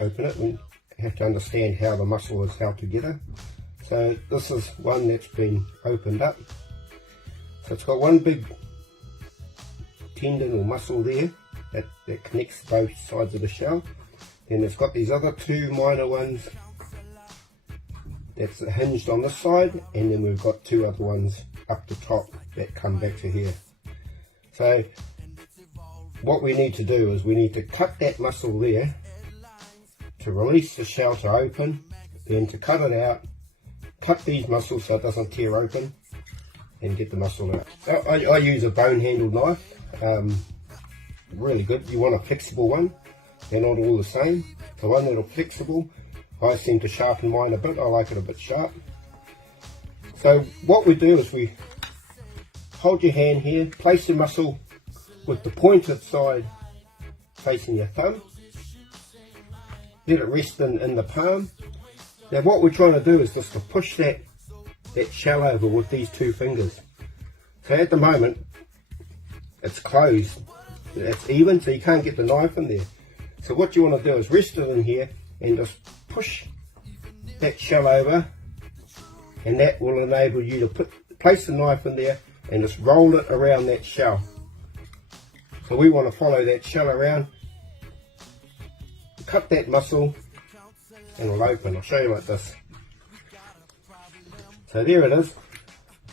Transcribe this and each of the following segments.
open it. We have to understand how the mussel is held together. So this is one that's been opened up. So it's got one big tendon or muscle there that connects both sides of the shell. Then it's got these other two minor ones that's hinged on this side, and then we've got two other ones up the top that come back to here. So what we need to do is we need to cut that muscle there to release the shell to open, then to cut it out, cut these muscles so it doesn't tear open, and get the muscle out. I use a bone handled knife, really good. You want a flexible one, they're not all the same. The one that'll flexible, I seem to sharpen mine a bit, I like it a bit sharp. So what we do is we hold your hand here, place the muscle with the pointed side facing your thumb, let it rest in the palm. Now what we're trying to do is just to push that shell over with these two fingers. So at the moment it's closed, it's even, so you can't get the knife in there. So what you want to do is rest it in here and just push that shell over, and that will enable you to place the knife in there and just roll it around that shell. So we want to follow that shell around, cut that muscle, and it'll open. I'll show you like this. So there it is,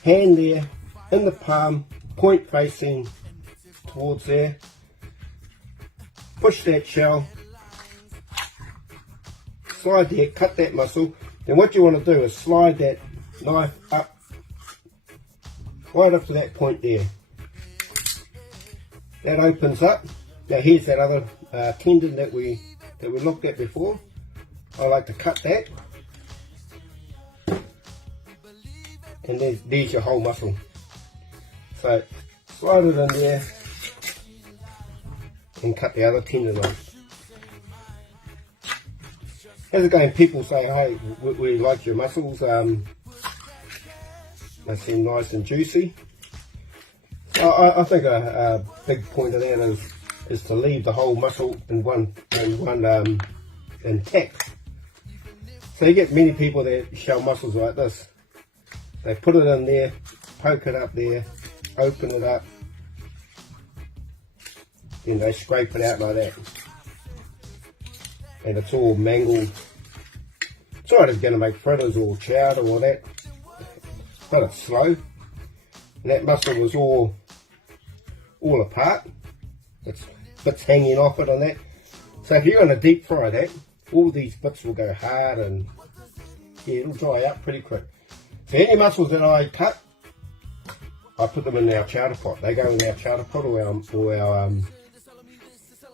hand there in the palm, point facing towards there, push that shell, slide there, cut that muscle. Then what you want to do is slide that knife up, right up to that point there. That opens up. Now here's that other tendon that we looked at before. I like to cut that, and there's your whole muscle. So slide it in there and cut the other tendon off. As again, people say, hey, we like your muscles, they seem nice and juicy. I think a big point of that is to leave the whole muscle in one intact. So you get many people that shell muscles like this. They put it in there, poke it up there, open it up, then they scrape it out like that. And it's all mangled. It's alright if you're going to make fritters or chowder or that, but it's slow. And that muscle was all apart. It's bits hanging off it and that. So if you're going to deep fry that, all these bits will go hard and yeah, it'll dry up pretty quick. So any mussels that I cut, I put them in our chowder pot. They go in our chowder pot or our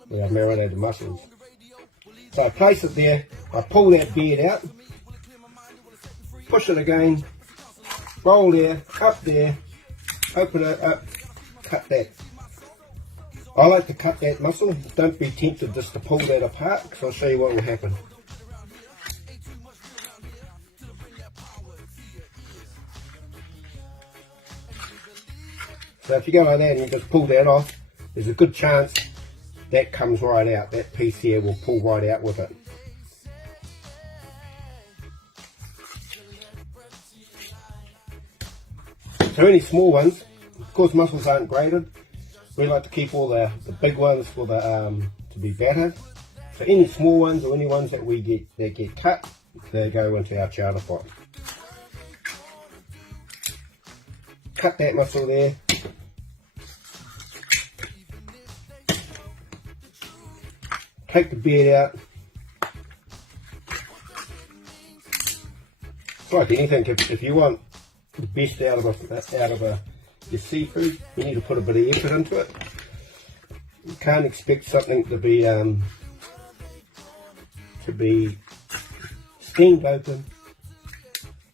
marinated mussels. So I place it there, I pull that beard out, push it again, roll there, up there, open it up, cut that. I like to cut that mussel. Don't be tempted just to pull that apart, because I'll show you what will happen. So if you go like that and you just pull that off, there's a good chance that comes right out. That piece here will pull right out with it. So any small ones, of course mussels aren't graded. We like to keep all the big ones for the to be battered. So any small ones or any ones that get cut, they go into our chowder pot. Cut that mussel there. Take the beard out. It's like anything. If you want the best out of your seafood, you need to put a bit of effort into it. You can't expect something to be steamed open,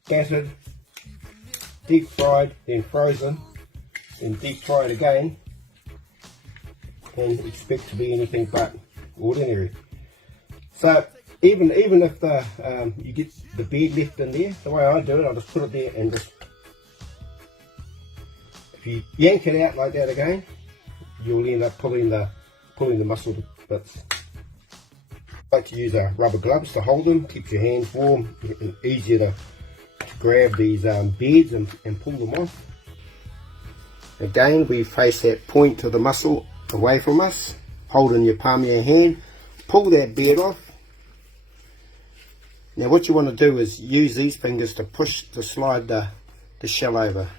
battered, deep fried, then frozen, then deep fried again, and expect to be anything but ordinary. So even if you get the beard left in there, the way I do it, I'll just put it there and just, if you yank it out like that again, you'll end up pulling the mussel to bits. like to use rubber gloves to hold them, keeps your hands warm, and easier to grab these beads and pull them off. Again, we face that point to the mussel away from us, holding your palm of your hand, pull that bead off. Now what you want to do is use these fingers to slide the shell over.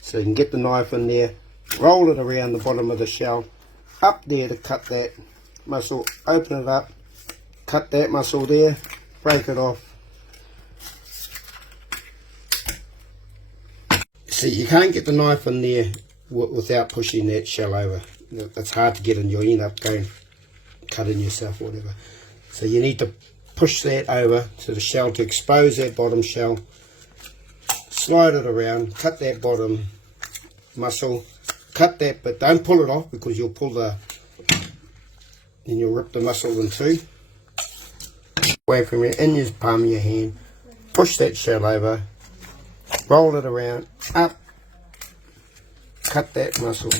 So you can get the knife in there, roll it around the bottom of the shell, up there to cut that mussel, open it up, cut that mussel there, break it off. See, you can't get the knife in there without pushing that shell over. That's hard to get in, you'll end up going cutting yourself or whatever. So you need to push that over to the shell to expose that bottom shell, slide it around, cut that bottom mussel, cut that, but don't pull it off because you'll pull then you'll rip the mussel in two. Away from it, in your palm of your hand, push that shell over, roll it around, up, cut that mussel,